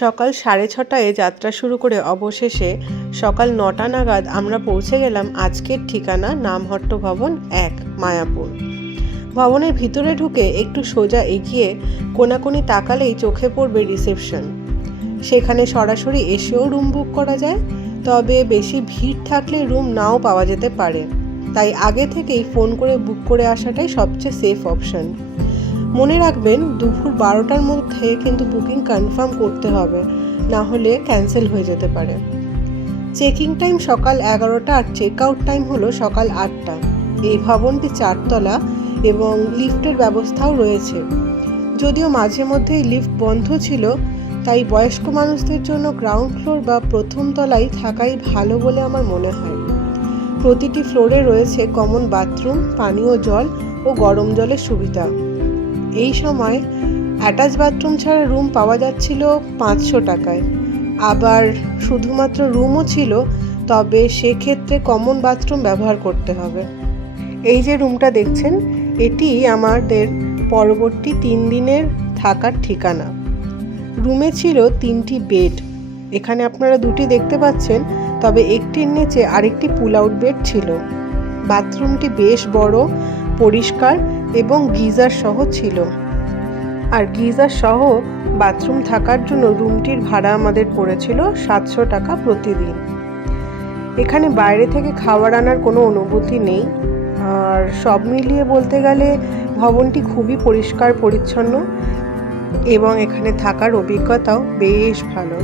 সকাল 6:30টায় যাত্রা শুরু করে অবশেষে সকাল 9টা নাগাদ আমরা পৌঁছে গেলাম আজকের ঠিকানা নামহট্ট ভবন 1 মায়াপুর। ভবনের ভিতরে ঢুকে একটু সোজা এগিয়ে কোনাকুনি তাকালেই চোখে পড়বে রিসেপশন। সেখানে সরাসরি এসেও রুম বুক করা যায়, তবে বেশি ভিড় থাকলে রুম নাও পাওয়া যেতে পারে, তাই আগে থেকেই ফোন করে বুক করে আসাটাই সবচেয়ে সেফ অপশন। মনে রাখবেন দুপুর 12টার মধ্যে কিন্তু বুকিং কনফার্ম করতে হবে, না হলে ক্যান্সেল হয়ে যেতে পারে। চেকিং টাইম সকাল 11টা আর চেক আউট টাইম হলো সকাল 8টা। এই ভবনটি 4তলা এবং লিফটের ব্যবস্থাও রয়েছে, যদিও মাঝে মধ্যে লিফট বন্ধ ছিল, তাই বয়স্ক মানুষদের জন্য গ্রাউন্ড ফ্লোর বা প্রথম তলায় থাকাই ভালো বলে আমার মনে হয়। প্রতিটি ফ্লোরে রয়েছে কমন বাথরুম, পানীয় জল ও গরম জলের সুবিধা। এই সময় অ্যাটাচ বাথরুম ছাড়া রুম পাওয়া যাচ্ছিল 500 টাকায়, আবার শুধুমাত্র রুমও ছিল, তবে সেক্ষেত্রে কমন বাথরুম ব্যবহার করতে হবে। এই যে রুমটা দেখছেন, এটি আমাদের পরবর্তী 3 দিনের থাকার ঠিকানা। রুমে ছিল 3টি বেড, এখানে আপনারা 2টি দেখতে পাচ্ছেন, তবে একটির নিচে আরেকটি পুল আউট বেড ছিল। বাথরুমটি বেশ বড়, পরিষ্কার এবং গিজার সহ ছিল। আর গিজার সহ বাথরুম থাকার জন্য রুমটির ভাড়া আমাদের পড়েছিল 700 টাকা প্রতিদিন। এখানে বাইরে থেকে খাবার আনার কোনো অনুভূতি নেই, আর সব মিলিয়ে বলতে গেলে ভবনটি খুবই পরিষ্কার পরিচ্ছন্ন এবং এখানে থাকার অভিজ্ঞতাও বেশ ভালো।